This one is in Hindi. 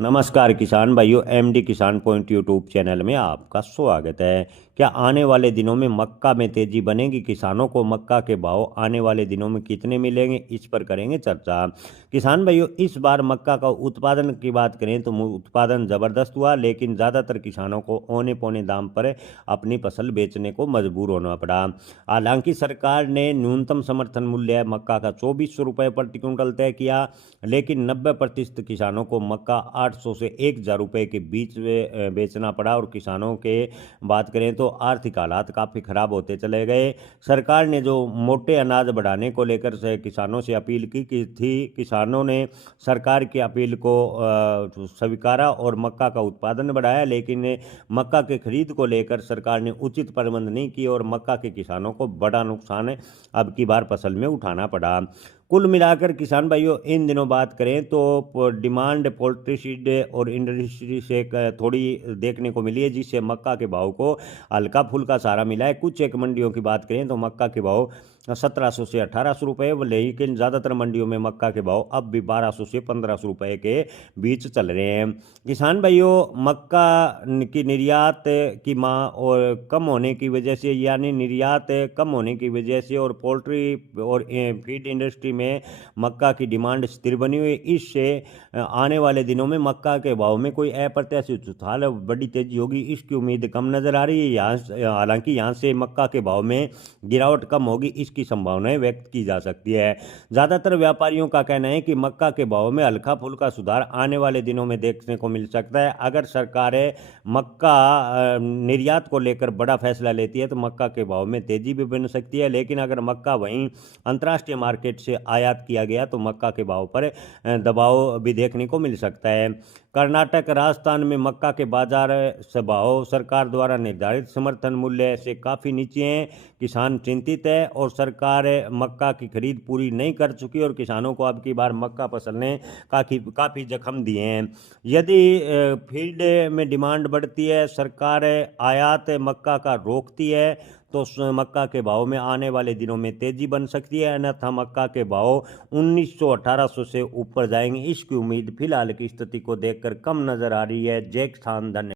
नमस्कार किसान भाइयों, एमडी किसान पॉइंट यूट्यूब चैनल में आपका स्वागत है। क्या आने वाले दिनों में मक्का में तेजी बनेगी? किसानों को मक्का के भाव आने वाले दिनों में कितने मिलेंगे, इस पर करेंगे चर्चा। किसान भाइयों, इस बार मक्का का उत्पादन की बात करें तो उत्पादन ज़बरदस्त हुआ, लेकिन ज़्यादातर किसानों को औने पौने दाम पर अपनी फसल बेचने को मजबूर होना पड़ा। हालांकि सरकार ने न्यूनतम समर्थन मूल्य मक्का का 2400 रुपये प्रति क्विंटल तय किया, लेकिन 90% किसानों को मक्का 800 से 1000 रुपये के बीच में बेचना पड़ा। और किसानों के बात करें तो आर्थिक हालात काफ़ी ख़राब होते चले गए। सरकार ने जो मोटे अनाज बढ़ाने को लेकर से किसानों से अपील की थी, किसानों ने सरकार की अपील को स्वीकारा और मक्का का उत्पादन बढ़ाया, लेकिन मक्का के खरीद को लेकर सरकार ने उचित प्रबंध नहीं किए और मक्का के किसानों को बड़ा नुकसान अब की बार फसल में उठाना पड़ा। कुल मिलाकर किसान भाइयों, इन दिनों बात करें तो डिमांड पोल्ट्री फीड और इंडस्ट्री से थोड़ी देखने को मिली है, जिससे मक्का के भाव को हल्का फुल्का सहारा मिला है। कुछ एक मंडियों की बात करें तो मक्का के भाव 1700 से 1800 रुपये, लेकिन ज़्यादातर मंडियों में मक्का के भाव अब भी 1200 से 1500 रुपये के बीच चल रहे हैं। किसान भाइयों, मक्का की निर्यात की मांग और कम होने की वजह से, यानी निर्यात कम होने की वजह से, और पोल्ट्री और फीड इंडस्ट्री में मक्का की डिमांड स्थिर बनी हुई, इससे आने वाले दिनों में मक्का के भाव में कोई अप्रत्याशित उछाल बड़ी तेजी होगी, इसकी उम्मीद कम नजर आ रही है। हालांकि यहाँ से मक्का के भाव में गिरावट कम होगी, इसकी संभावनाएं व्यक्त की जा सकती है। ज़्यादातर व्यापारियों का कहना है कि मक्का के भाव में हल्का फुल्का सुधार आने वाले दिनों में देखने को मिल सकता है। अगर सरकारें मक्का निर्यात को लेकर बड़ा फैसला लेती है तो मक्का के भाव में तेजी भी बन सकती है, लेकिन अगर मक्का वहीं अंतर्राष्ट्रीय मार्केट से आयात किया गया तो मक्का के भाव पर दबाव भी देखने को मिल सकता है। कर्नाटक, राजस्थान में मक्का के बाजार से भाव सरकार द्वारा निर्धारित समर्थन मूल्य से काफ़ी नीचे हैं। किसान चिंतित है और सरकार मक्का की खरीद पूरी नहीं कर चुकी और किसानों को अब की बार मक्का फसल ने काफ़ी जख्म दिए हैं। यदि फील्ड में डिमांड बढ़ती है, सरकार आयात मक्का का रोकती है, तो मक्का के भाव में आने वाले दिनों में तेजी बन सकती है, अन्यथा मक्का के भाव 1900-1800 से ऊपर जाएंगे। इसकी उम्मीद फिलहाल की स्थिति को देखकर कम नजर आ रही है। जय किसान, धन्यवाद।